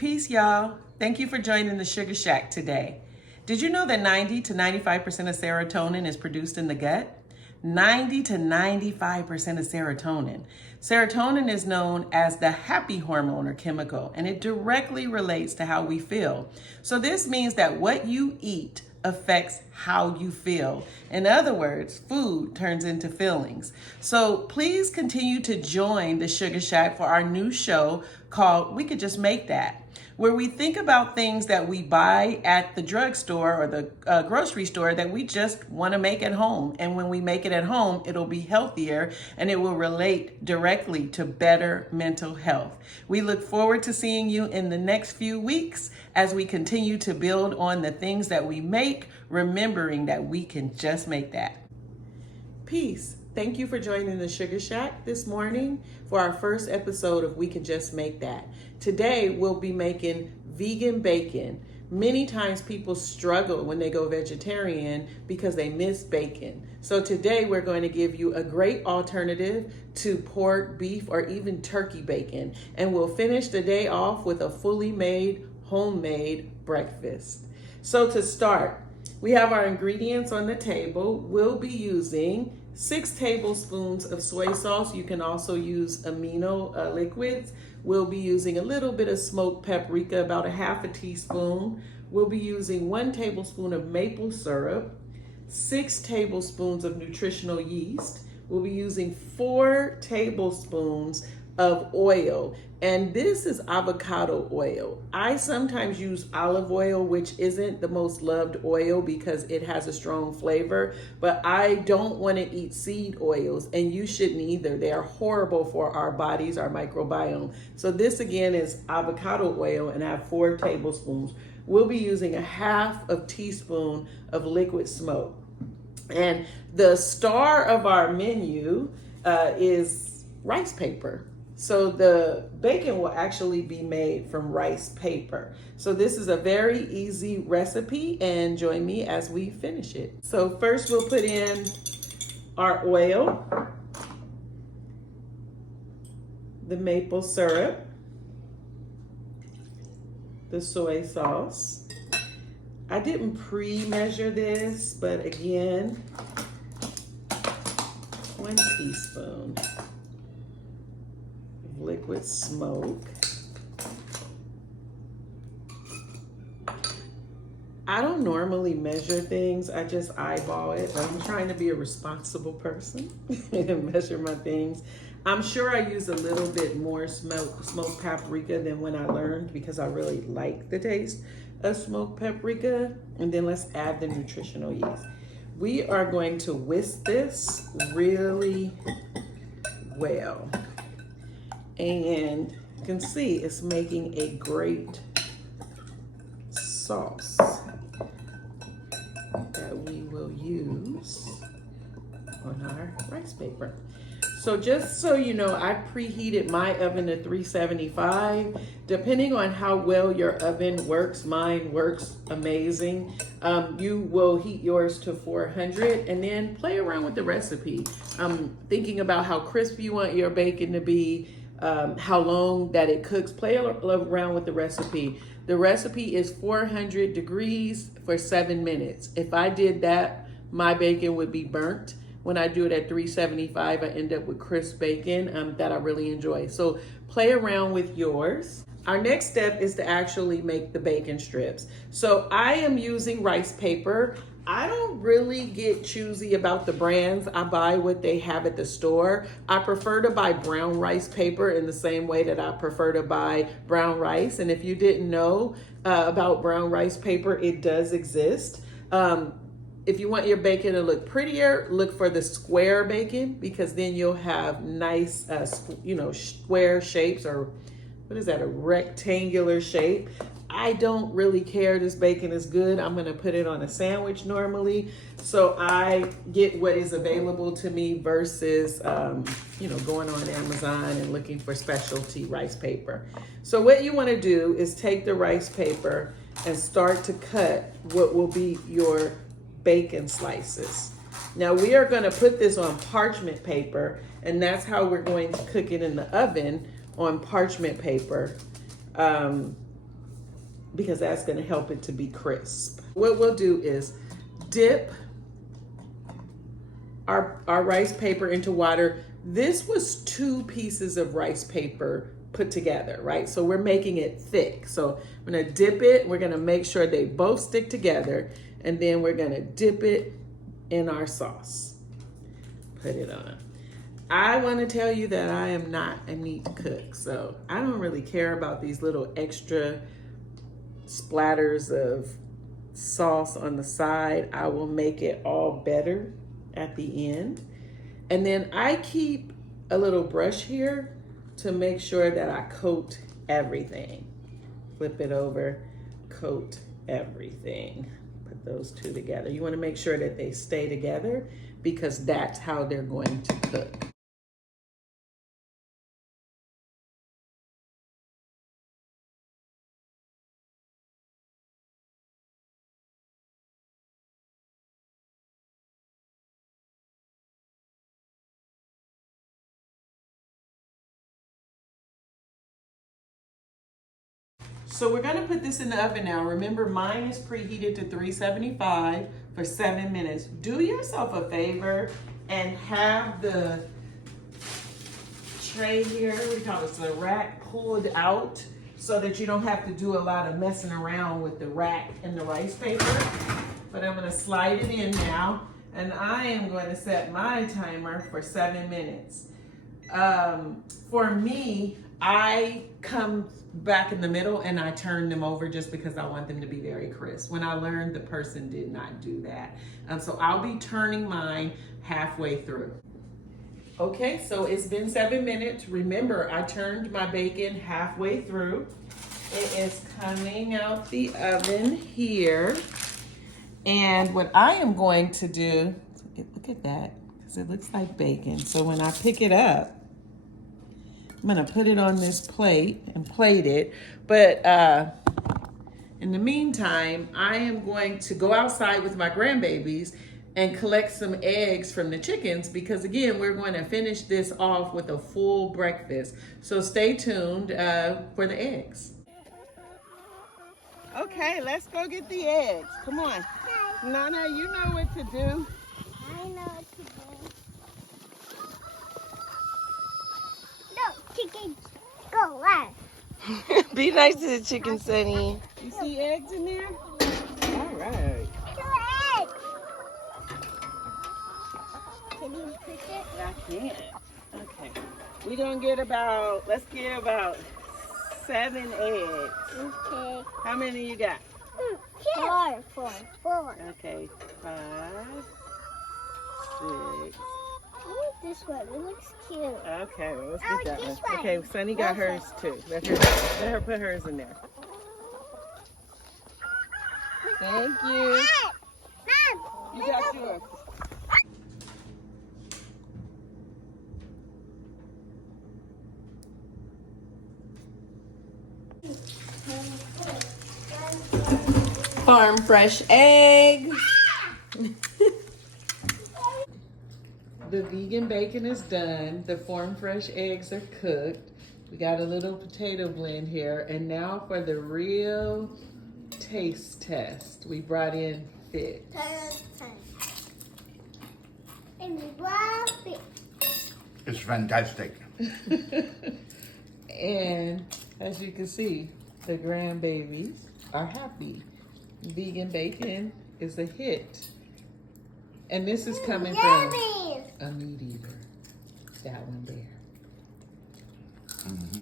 Peace, y'all. Thank you for joining the Sugar Shack today. Did you know that 90 to 95% of serotonin is produced in the gut? 90 to 95% of serotonin. Serotonin is known as the happy hormone or chemical, and it directly relates to how we feel. So this means that what you eat affects how you feel. In other words, food turns into feelings. So please continue to join the Sugar Shack for our new show called We Could Just Make That, where we think about things that we buy at the drugstore or the grocery store that we just want to make at home. And when we make it at home, it'll be healthier and it will relate directly to better mental health. We look forward to seeing you in the next few weeks as we continue to build on the things that we make, remembering that we can just make that. Peace. Thank you for joining the Sugar Shack this morning for our first episode of We Can Just Make That. Today, we'll be making vegan bacon. Many times people struggle when they go vegetarian because they miss bacon. So today, we're going to give you a great alternative to pork, beef, or even turkey bacon. And we'll finish the day off with a fully made, homemade breakfast. So to start, we have our ingredients on the table. We'll be using 6 tablespoons of soy sauce. You can also use amino liquids. We'll be using a little bit of smoked paprika, about a half a teaspoon. We'll be using 1 tablespoon of maple syrup, 6 tablespoons of nutritional yeast. We'll be using 4 tablespoons of oil, and this is avocado oil. I sometimes use olive oil, which isn't the most loved oil because it has a strong flavor, but I don't want to eat seed oils, and you shouldn't either. They are horrible for our bodies, our microbiome. So this again is avocado oil, and I have 4 tablespoons. We'll be using a half of teaspoon of liquid smoke. And the star of our menu is rice paper. So the bacon will actually be made from rice paper. So this is a very easy recipe, and join me as we finish it. So first we'll put in our oil, the maple syrup, the soy sauce. I didn't pre-measure this, but again, 1 teaspoon. Liquid smoke. I don't normally measure things, I just eyeball it. I'm trying to be a responsible person and measure my things. I'm sure I use a little bit more smoked paprika than when I learned because I really like the taste of smoked paprika. And then let's add the nutritional yeast. We are going to whisk this really well. And you can see it's making a great sauce that we will use on our rice paper. So just so you know, I preheated my oven to 375. Depending on how well your oven works, mine works amazing. You will heat yours to 400 and then play around with the recipe. Thinking about how crisp you want your bacon to be, how long that it cooks. Play around with the recipe. The recipe is 400 degrees for 7 minutes. If I did that, my bacon would be burnt. When I do it at 375, I end up with crisp bacon that I really enjoy. So play around with yours. Our next step is to actually make the bacon strips. So I am using rice paper. I don't really get choosy about the brands. I buy what they have at the store. I prefer to buy brown rice paper in the same way that I prefer to buy brown rice. And if you didn't know about brown rice paper, it does exist. If you want your bacon to look prettier, look for the square bacon because then you'll have nice, square shapes, or what is that, a rectangular shape. I don't really care. This bacon is good. I'm going to put it on a sandwich normally. So I get what is available to me versus, going on Amazon and looking for specialty rice paper. So what you want to do is take the rice paper and start to cut what will be your bacon slices. Now we are going to put this on parchment paper, and that's how we're going to cook it in the oven, on parchment paper. because that's gonna help it to be crisp. What we'll do is dip our rice paper into water. This was 2 pieces of rice paper put together, right? So we're making it thick. So I'm gonna dip it. We're gonna make sure they both stick together, and then we're gonna dip it in our sauce. Put it on. I wanna tell you that I am not a neat cook, so I don't really care about these little extra splatters of sauce on the side. I will make it all better at the end. And then I keep a little brush here to make sure that I coat everything. Flip it over, coat everything. Put those 2 together. You want to make sure that they stay together because that's how they're going to cook. So we're gonna put this in the oven now. Remember, mine is preheated to 375 for 7 minutes. Do yourself a favor and have the tray here, what do you call this, the rack pulled out so that you don't have to do a lot of messing around with the rack and the rice paper. But I'm gonna slide it in now, and I am going to set my timer for 7 minutes. For me, I come back in the middle and I turn them over just because I want them to be very crisp. When I learned, the person did not do that. So I'll be turning mine halfway through. Okay, so it's been 7 minutes. Remember, I turned my bacon halfway through. It is coming out the oven here. And what I am going to do, look at that, because it looks like bacon. So when I pick it up, I'm gonna put it on this plate and plate it. But in the meantime, I am going to go outside with my grandbabies and collect some eggs from the chickens because again, we're going to finish this off with a full breakfast. So stay tuned for the eggs. Okay, let's go get the eggs. Come on. Nana, you know what to do. I know what to do. No, chicken, go left. Be nice to the chicken, Sonny. You see eggs in there? All right. 2 eggs. Can you pick it? I can. Okay. We're gonna get about, let's get about 7 eggs. Okay. How many you got? 4. Okay, 5, 6. This one, it looks cute. Okay, well, let's Oh, get that this one. one. Okay, Sunny got This hers too. Let her put hers in there. Thank you. Mom, You got yours. Farm fresh eggs. The vegan bacon is done. The farm fresh eggs are cooked. We got a little potato blend here. And now for the real taste test. We brought in fish. It's fantastic. And as you can see, the grandbabies are happy. Vegan bacon is a hit. And this is coming from a meat eater. That one, baby.